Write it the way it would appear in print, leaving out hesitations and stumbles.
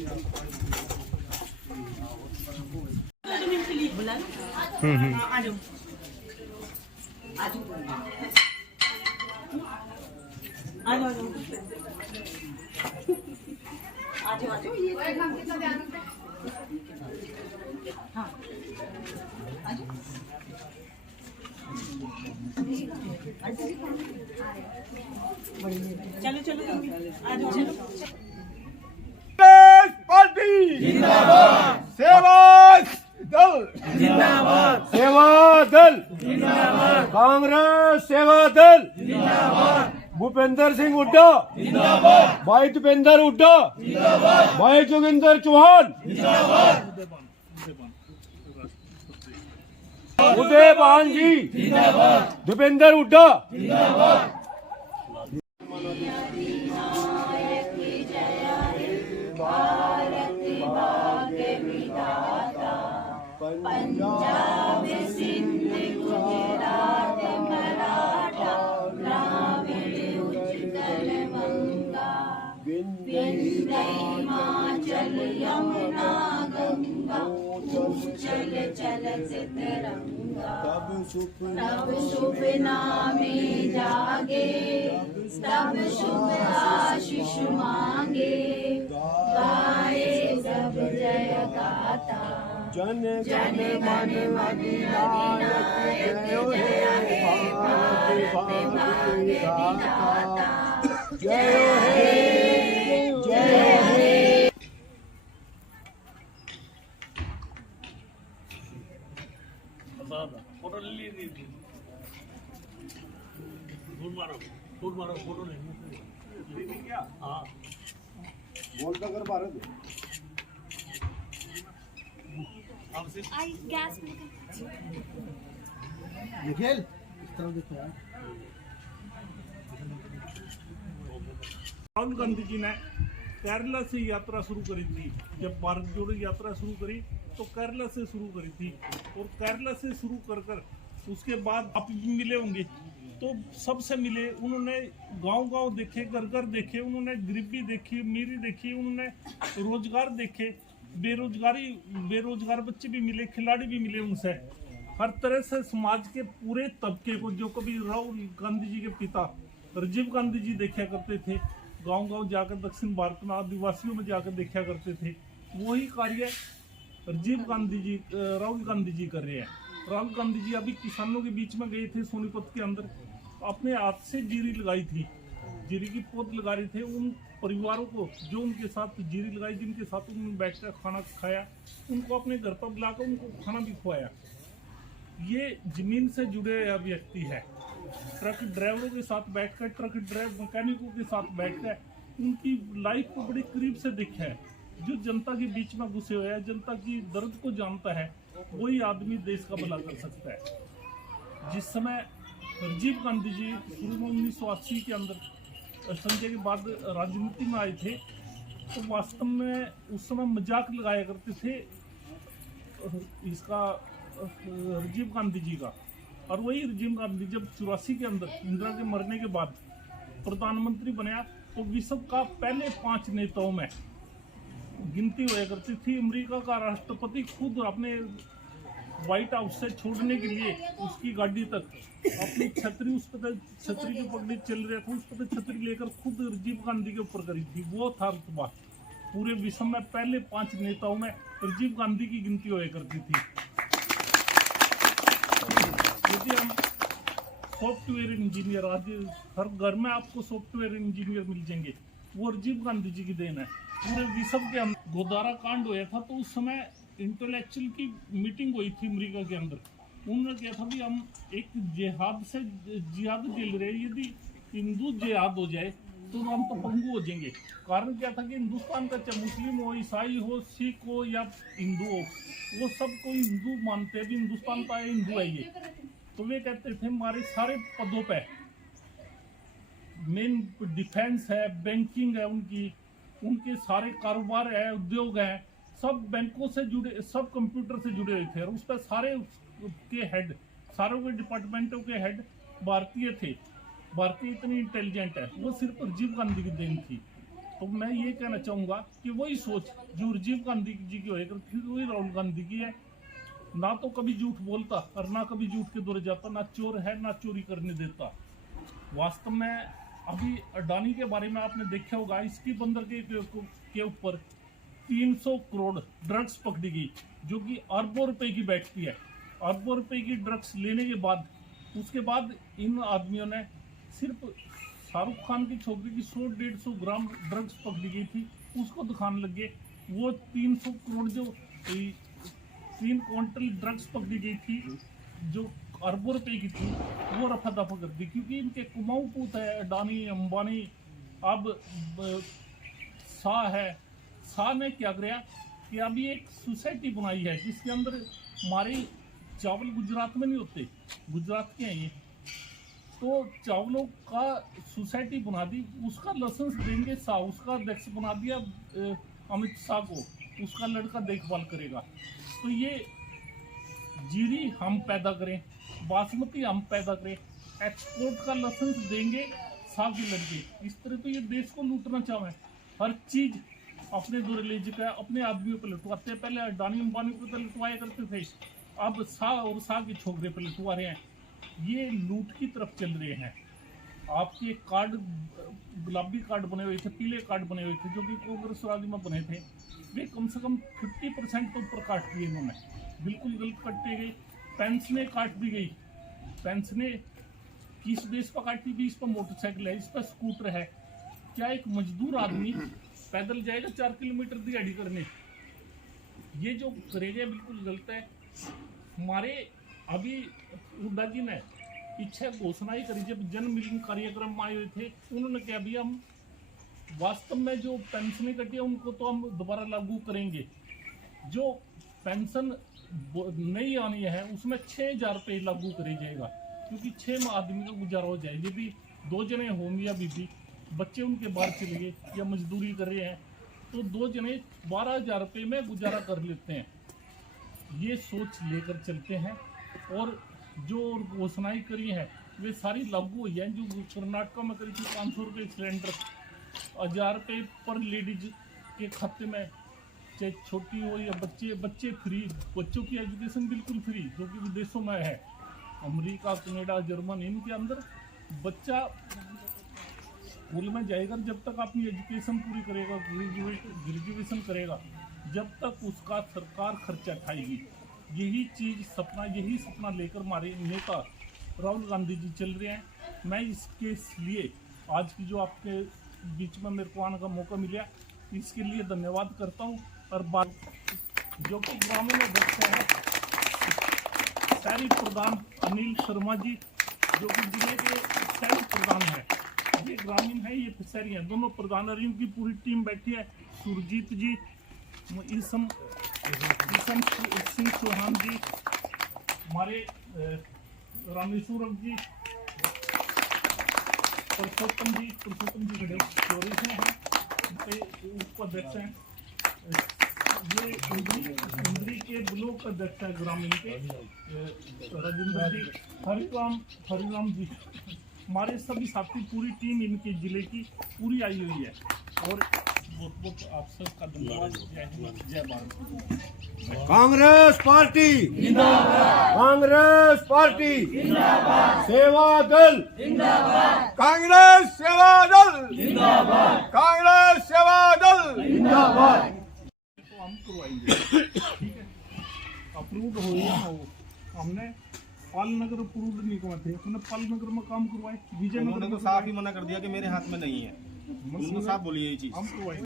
चलो चलो आज चलो। पार्टी जिंदाबाद, सेवा दल जिंदाबाद, सेवा दल जिंदाबाद, कांग्रेस सेवा दल जिंदाबाद, भूपेंद्र सिंह हुड्डा जिंदाबाद, भाई दीपेंद्र हुड्डा जिंदाबाद, भाई जोगिंदर चौहान जिंदाबाद, उदय भान जी जिंदाबाद, दीपेंद्र हुड्डा जिंदाबाद। पंजाब सिंध गुजरात मराठा द्राविड़ उत्कल बंगा विंध्य हिमाचल यमुना गंगा चल चलत तरंगा तब शुभ नामे जागे तब शुभ आशीष मांगे गाए सब जय गाता जन जन मन अधिनायक जय हे भारत भाग्य विधाता जय हे जय हे। फोटो नहीं क्या? हाँ बोलता कर भारत गैस निखिल इस तरफ देखो यार। राहुल गांधी जी ने केरला से यात्रा शुरू करी थी। जब भारत जोड़ो यात्रा शुरू करी तो केरला से शुरू करी थी और केरला से शुरू कर कर उसके बाद आप भी मिले होंगे तो सबसे मिले। उन्होंने गांव-गांव देखे, घर-घर देखे, उन्होंने गरीबी देखी, अमीरी देखी, उन्होंने रोजगार देखे, बेरोजगार बच्चे भी मिले, खिलाड़ी भी मिले उनसे। हर तरह से समाज के पूरे तबके को, जो कभी राहुल गांधी जी के पिता राजीव गांधी जी देखा करते थे, गांव-गांव जाकर दक्षिण भारत में आदिवासियों में जाकर देखा करते थे, वही कार्य राहुल गांधी जी कर रहे हैं। राहुल गांधी जी अभी किसानों के बीच में गए थे, सोनीपत के अंदर अपने हाथ से जीरी लगाई थी, जीरी की पौध लगा रहे थे। उन परिवारों को जो उनके साथ जीरी लगाई, जिनके साथ उन्होंने बैठकर खाना खाया, उनको अपने घर पर बुलाकर उनको खाना भी खुआया। ये जमीन से जुड़े व्यक्ति है। ट्रक ड्राइवरों के साथ बैठकर, ट्रक ड्राइवर मैकेनिकों के साथ बैठकर उनकी लाइफ को बड़ी करीब से देखा है। जो जनता के बीच में घुसे हुए है, जनता की दर्द को जानता है, वही आदमी देश का भला कर सकता है। जिस समय राजीव गांधी जी शुरू में 1980 के अंदर संजय के बाद राजनीति में आए थे तो वास्तव में उस समय मजाक लगाया करते थे इसका, राजीव गांधी जी का। और वही राजीव गांधी जब 84 के अंदर इंदिरा के मरने के बाद प्रधानमंत्री बना तो विश्व का पहले 5 नेताओं में गिनती हुआ करती थी। अमेरिका का राष्ट्रपति खुद अपने व्हाइट हाउस से छोड़ने के लिए उसकी गाड़ी तक अपनी छतरी, उस पर छतरी जो पगड़ी चल रहा था उस पर छतरी लेकर खुद राजीव गांधी के ऊपर करी थी। वो था रुतबा। पूरे विश्व में पहले 5 नेताओं में राजीव गांधी की गिनती हुआ करती थी। यदि हम सॉफ्टवेयर इंजीनियर, आज हर घर में आपको सॉफ्टवेयर इंजीनियर मिल जाएंगे, वो राजीव गांधी जी की देन है। पूरे विश्व के अंदर गोदारा कांड हुआ था तो उस समय इंटेलेक्चुअल की मीटिंग हुई थी अमेरिका के अंदर। उन्होंने कहा था भी हम एक जिहाद झेल रहे हैं, यदि हिंदू जिहाद हो जाए तो हम तो पंगु हो जाएंगे। कारण क्या था कि हिंदुस्तान का चाहे मुस्लिम हो, ईसाई हो, सिख हो या हिंदू हो, वो सब कोई हिंदू मानते हैं, भी हिंदुस्तान का हिंदू है ये। तो वे कहते थे हमारे सारे पदों पे मेन डिफेंस है, बैंकिंग है, उनके सारे कारोबार है, उद्योग है, सब बैंकों से जुड़े, सब कंप्यूटर से जुड़े हुए थे। और उस पर सारे के हेड, सारों के डिपार्टमेंटों के हेड भारतीय थे। भारतीय इतनी इंटेलिजेंट है, वो सिर्फ राजीव गांधी की देन थी। तो मैं ये कहना चाहूंगा कि वही सोच जो राजीव गांधी जी की होएगा फिर वही राहुल गांधी की है। ना तो कभी झूठ बोलता और ना कभी झूठ के दौरे जाता, ना चोर है ना चोरी करने देता। वास्तव में अभी अडानी के बारे में आपने देखा होगा, इसकी बंदर के ऊपर 300 करोड़ ड्रग्स पकड़ी गई, जो कि अरबों रुपए की बैठती है। अरबों रुपए की ड्रग्स लेने के बाद उसके बाद इन आदमियों ने सिर्फ शाहरुख खान की छोकरी की 100-150 ग्राम ड्रग्स पकड़ी गई थी, उसको दिखाने लगे। वो 300 करोड़ जो 3 क्विंटल ड्रग्स पकड़ी गई थी जो अरबों रुपए की थी, वो रफा दफा कर दी, क्योंकि इनके कुमाऊं पूत है अडानी अंबानी। अब शाह है, शाह ने क्या किया कि अभी एक सोसाइटी बनाई है जिसके अंदर हमारे चावल गुजरात में नहीं होते, गुजरात के हैं ये, तो चावलों का सोसाइटी बना दी, उसका लाइसेंस देंगे शाह, उसका अध्यक्ष बना दिया अमित शाह को, उसका लड़का देखभाल करेगा। तो ये जीरी हम पैदा करें, बासमती हम पैदा करें, एक्सपोर्ट का लाइसेंस देंगे शाह के लड़के। इस तरह तो ये देश को लूटना चाहें, हर चीज अपने दूर ले जाकर अपने आदमियों पर लुटवाते हैं। पहले अडानी अंबानी को तो लुटवाया करते थे, अब शाह और शाह के छोकरे पर लुटवा रहे हैं। ये लूट की तरफ चल रहे हैं। आपके कार्ड गुलाबी कार्ड बने हुए थे, पीले कार्ड बने हुए थे जो कि कांग्रेस राज में बने थे, वे कम से कम 50% तो ऊपर काट दिए इन्होंने, बिल्कुल गलत कटते गए। पेंशनें काट दी गई, पेंशनें किस बेस पर काटी थी? इस पर मोटरसाइकिल है, इस पर स्कूटर है। क्या एक मजदूर आदमी पैदल जाएगा 4 किलोमीटर दिहाड़ी करने? ये जो करेगा बिल्कुल गलत है। हमारे अभी हुड्डा जी ने पीछे घोषणा ही करी जब जन मिलन कार्यक्रम में आए हुए थे, उन्होंने कहा अभी हम वास्तव में जो पेंशनें कटी है उनको तो हम दोबारा लागू करेंगे। जो पेंशन नहीं आनी है उसमें 6,000 रुपये लागू करे जाएगा, क्योंकि 6 आदमी का गुजारा हो जाए। यदि 2 जने होंगे या बीबी, बच्चे उनके बाहर चले गए या मजदूरी कर रहे हैं, तो 2 जने 12,000 रुपये में गुजारा कर लेते हैं। ये सोच लेकर चलते हैं और जो घोषणाएं करी हैं वे सारी लागू हुई हैं। जो कर्नाटक में करी थी 500 रुपये सिलेंडर, 1,000 रुपये पर लेडीज के खाते में, चाहे छोटी हो या बच्चे फ्री, बच्चों की एजुकेशन बिल्कुल फ्री, जो कि विदेशों में है, अमेरिका, कनाडा, जर्मन, इनके अंदर बच्चा स्कूल में जाएगा जब तक अपनी एजुकेशन पूरी करेगा, ग्रेजुएशन करेगा, जब तक उसका सरकार खर्चा उठाएगी। यही सपना लेकर हमारे नेता राहुल गांधी जी चल रहे हैं। मैं इसके लिए आज की जो आपके बीच में मेरे को आने का मौका मिला, इसके लिए धन्यवाद करता हूं। और बात जो कि ग्रामीण अध्यक्ष है शहरी प्रधान अनिल शर्मा जी, जो कि जिले के शहरी प्रधान है, ये ग्रामीण है, ये शहरी है, दोनों प्रधान और इनकी पूरी टीम बैठी है। सुरजीत जी, ईसम सिंह चौहान जी, हमारे रामेश्वरम जी, पुरुषोत्तम जी खड़े चौरी से हैं, उपाध्यक्ष हैं। ये इंद्री के ब्लॉक अध्यक्ष है ग्रामीण के राजेंद्र जी, हरिराम जी, हमारे सभी साथी, पूरी टीम इनके जिले की पूरी आई हुई है। और बहुत आप सबका धन्यवाद। जय भारत। कांग्रेस पार्टी जिंदाबाद, कांग्रेस पार्टी जिंदाबाद, सेवा दल जिंदाबाद, कांग्रेस सेवा दल जिंदाबाद, कांग्रेस सेवा दल जिंदाबाद। तो हम करवाएंगे, ठीक है, अप्रूव्ड हो या ना हो। हमने पालनगर अप्रूव्ड नहीं करवाए थे, हमने पालनगर में काम करवाए, विजयनगर तो साफ ही मना कर दिया कि मेरे हाथ में नहीं है। उनको साफ बोलिए ये चीज। हम करवाएंगे।